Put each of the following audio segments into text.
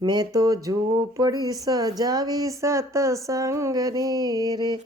મેં તો ઝૂંપડી સજાવી સતસંગની રે,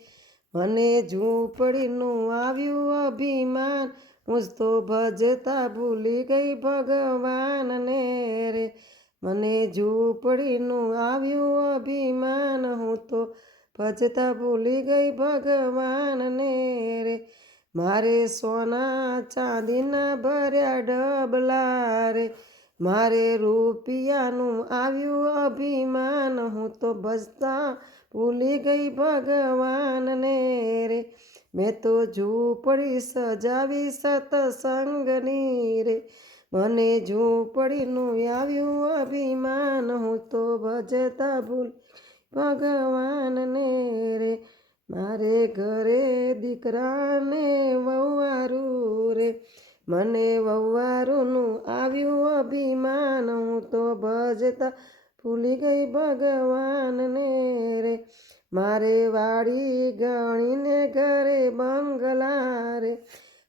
મને ઝૂંપડીનું આવ્યું અભિમાન, હું તો ભજતા ભૂલી ગઈ ભગવાનને રે. મને ઝૂંપડીનું આવ્યું અભિમાન, હું તો ભજતા ભૂલી ગઈ ભગવાનને રે. મારે સોના ચાંદીના ભર્યા ડબલા રે, મારે રૂપિયાનું આવ્યું અભિમાન, હું તો ભજતા ભૂલી ગઈ ભગવાનને રે. મેં તો ઝૂંપડી સજાવી સતસંગની રે, મને ઝૂંપડીનું આવ્યું અભિમાન, હું તો ભજતા ભૂલી ભગવાનને રે. મારે ઘરે દીકરાને વહુવારું રે, મને વહુવારુંનું આવ્યું અભિમાન, હું તો ભજતા ભૂલી ગઈ ભગવાનને રે. મારે વાડી ગણીને ઘરે બંગલા રે,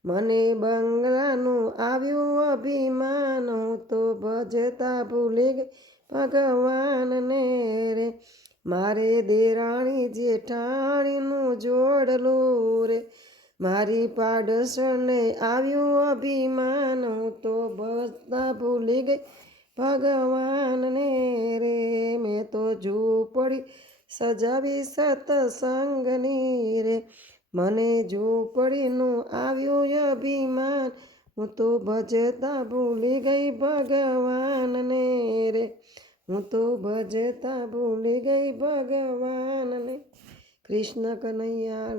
મને બંગલાનું આવ્યું અભિમાન, હું તો ભજતા ભૂલી ગઈ ભગવાનને રે. મારે દેરાણી જેઠાણીનું જોડલું રે, મારી પાડોશને આવ્યું અભિમાન, હું તો ભજતા ભૂલી ગઈ ભગવાનને રે. મેં તો ઝૂંપડી સજાવી સતસંગની રે, મને ઝૂંપડીનું આવ્યું અભિમાન, હું તો ભજતા ભૂલી ગઈ ભગવાનને રે. હું તો ભજતા ભૂલી ગઈ ભગવાનને. કૃષ્ણ કનૈયા